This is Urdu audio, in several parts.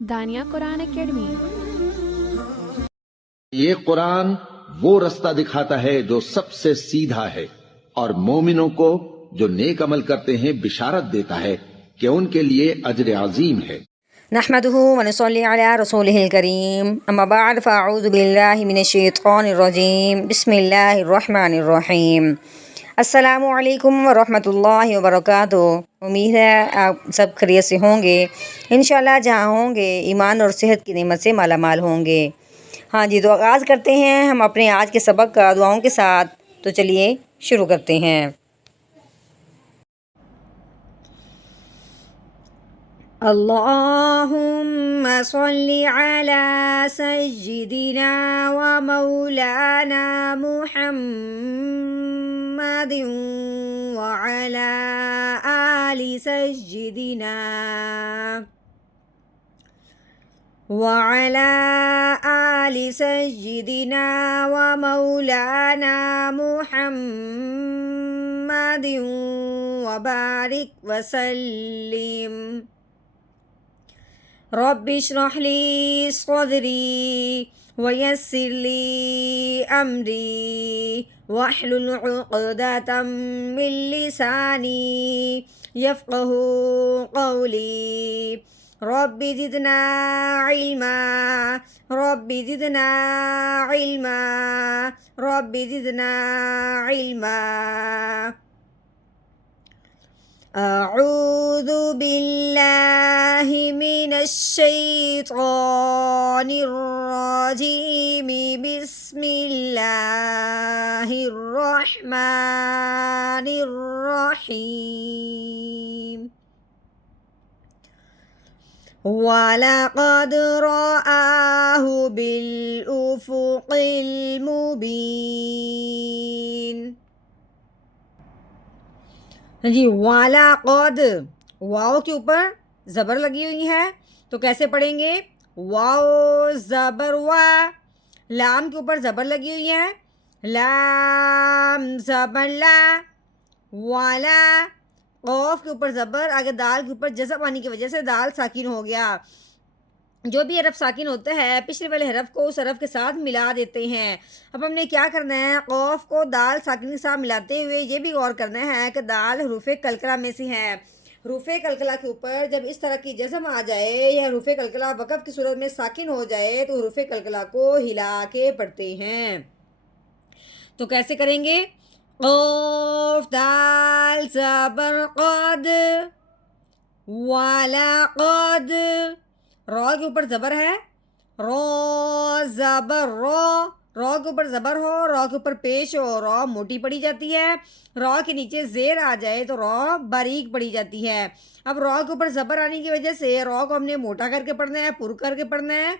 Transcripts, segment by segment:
دانیہ قرآن اکیڈمی۔ یہ قرآن وہ رستہ دکھاتا ہے جو سب سے سیدھا ہے، اور مومنوں کو جو نیک عمل کرتے ہیں بشارت دیتا ہے کہ ان کے لیے اجر عظیم ہے۔ نحمده ونصلي على رسوله الكريم اما بعد فاعوذ بالله من الشیطان الرجیم بسم اللہ الرحمن الرحیم۔ السلام علیکم ورحمۃ اللہ وبرکاتہ۔ امید ہے آپ سب خیریت سے ہوں گے، انشاءاللہ جہاں ہوں گے ایمان اور صحت کی نعمت سے مالا مال ہوں گے۔ ہاں جی، تو آغاز کرتے ہیں ہم اپنے آج کے سبق کا دعاؤں کے ساتھ۔ تو چلیے شروع کرتے ہیں۔ اللہم صلی علی سیدنا و مولانا محمد وعلی آل سیدنا وعلی آل سیدنا و مولانا محمد وبارک وسلم۔ رب اشرح لی صدری ویسر لی امری واحلل عقدۃ من لسانی یفقہوا قولی۔ رب زدنا علما رب زدنا علما رب زدنا علما۔ اعوذ باللہ من الشیطان الرجیم بسم اللہ الرحمن الرحیم۔ وَلَقَدْ رَآهُ بِالْأُفُقِ الْمُبِينِ۔ جی، وَلَقَدْ، واو کے اوپر زبر لگی ہوئی ہے، تو کیسے پڑھیں گے؟ واو زبر وا، لام کے اوپر زبر لگی ہوئی ہے، لام زبر لا، والا، قوف کے اوپر زبر، آگے دال کے اوپر جزم آنے کی وجہ سے دال ساکن ہو گیا۔ جو بھی حرف ساکن ہوتا ہے پچھلے والے حرف کو اس حرف کے ساتھ ملا دیتے ہیں۔ اب ہم نے کیا کرنا ہے؟ قوف کو دال ساکن کے ساتھ ملاتے ہوئے یہ بھی غور کرنا ہے کہ دال حروف قلقلہ میں سے ہے۔ حروف قلقلہ کے اوپر جب اس طرح کی جزم آ جائے یا حروف قلقلہ وقف کی صورت میں ساکن ہو جائے تو حروف قلقلہ کو ہلا کے پڑھتے ہیں۔ تو کیسے کریں گے؟ قوف دال زبر قد، وَلَقَدْ، رو کے اوپر زبر ہے، رو زبر رو، رو کے اوپر زبر ہو، رو کے اوپر پیش ہو، رو موٹی پڑی جاتی ہے، رو کے نیچے زیر آ جائے تو رو باریک پڑی جاتی ہے۔ اب رو کے اوپر زبر آنے کی وجہ سے رو کو ہم نے موٹا کر کے پڑھنا ہے، پر کر کے پڑھنا ہے،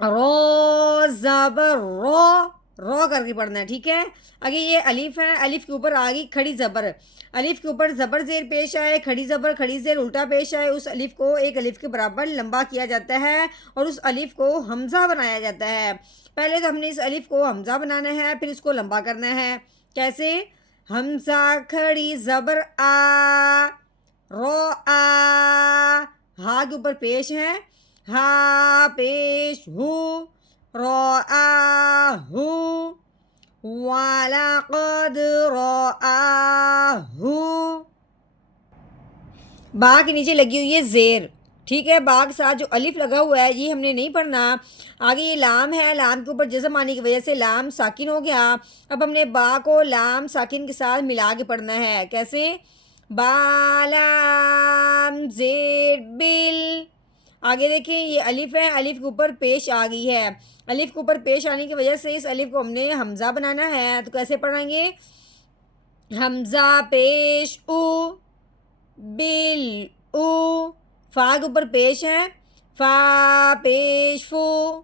رو زبر رو، رو کر کے پڑھنا ہے، ٹھیک ہے۔ آگے یہ الف ہے، الف کے اوپر آگے کھڑی زبر، الف کے اوپر زبر زیر پیش آئے، کھڑی زبر کھڑی زیر الٹا پیش آئے، اس الف کو ایک الف کے برابر لمبا کیا جاتا ہے اور اس الف کو حمزہ بنایا جاتا ہے۔ پہلے تو ہم نے اس الف کو حمزہ بنانا ہے، پھر اس کو لمبا کرنا ہے۔ کیسے؟ حمزہ کھڑی زبر آ، رو آ، ہا کے اوپر پیش ہے، ہا پیش ہو، رو آ ہو، وَلَقَدْ رَآهُ۔ با کے نیچے لگی ہوئی ہے زیر، ٹھیک ہے۔ با کے ساتھ جو الف لگا ہوا ہے یہ ہم نے نہیں پڑھنا۔ آگے یہ لام ہے، لام کے اوپر جزم آنے کی وجہ سے لام ساکن ہو گیا۔ اب ہم نے با کو لام ساکن کے ساتھ ملا کے پڑھنا ہے۔ کیسے؟ با لام زیر بل۔ آگے دیکھیں یہ الف ہے، الف کے اوپر پیش آ گئی ہے، الف کے اوپر پیش آنے کی وجہ سے اس الف کو ہم نے حمزہ بنانا ہے۔ تو کیسے پڑھیں گے؟ حمزہ پیش او، بل او، فا کے اوپر پیش ہے، فا پیش فو،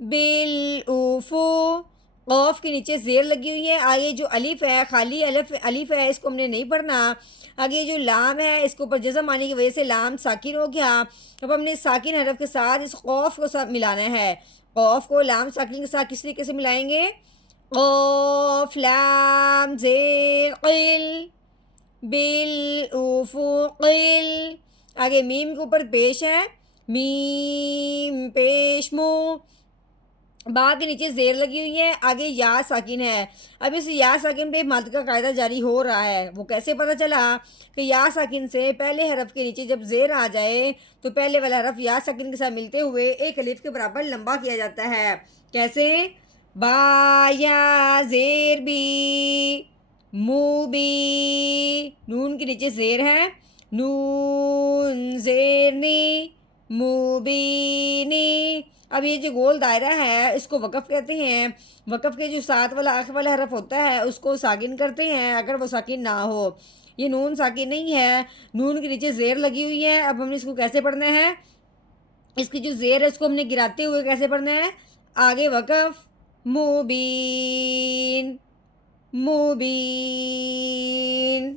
بل او فو، قوف کے نیچے زیر لگی ہوئی ہے۔ آگے جو الف ہے، خالی الف ہے، اس کو ہم نے نہیں پڑھنا۔ آگے جو لام ہے اس کے اوپر جزم آنے کی وجہ سے لام ساکن ہو گیا۔ اب ہم نے ساکن حرف کے ساتھ اس قوف کو ساتھ ملانا ہے۔ قوف کو لام ساکن کے ساتھ کس طریقے سے ملائیں گے؟ قوف لام زیر قل، بالافق آگے میم کے اوپر پیش ہے، میم پیش مو، با کے نیچے زیر لگی ہوئی ہے، آگے یا ساکن ہے۔ اب اس یا ساکن پہ مد کا قاعدہ جاری ہو رہا ہے۔ وہ کیسے پتہ چلا کہ یا ساکن سے پہلے حرف کے نیچے جب زیر آ جائے تو پہلے والا حرف یا ساکن کے ساتھ ملتے ہوئے ایک الف کے برابر لمبا کیا جاتا ہے۔ کیسے؟ با یا زیر بی، مو بی، نون کے نیچے زیر ہے، نون زیر نی، مبینی۔ اب یہ جو گول دائرہ ہے اس کو وقف کہتے ہیں۔ وقف کے جو ساتھ والا آخر والا حرف ہوتا ہے اس کو ساکن کرتے ہیں اگر وہ ساکن نہ ہو۔ یہ نون ساکن نہیں ہے، نون کے نیچے زیر لگی ہوئی ہے۔ اب ہم نے اس کو کیسے پڑھنا ہے؟ اس کی جو زیر ہے اس کو ہم نے گراتے ہوئے کیسے پڑھنا ہے؟ آگے وقف، مبین، مبین۔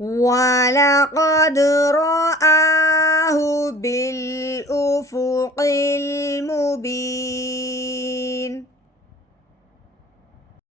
وَلَقَدْ رَآهُ بِالْأُفُقِ الْمُبِينِ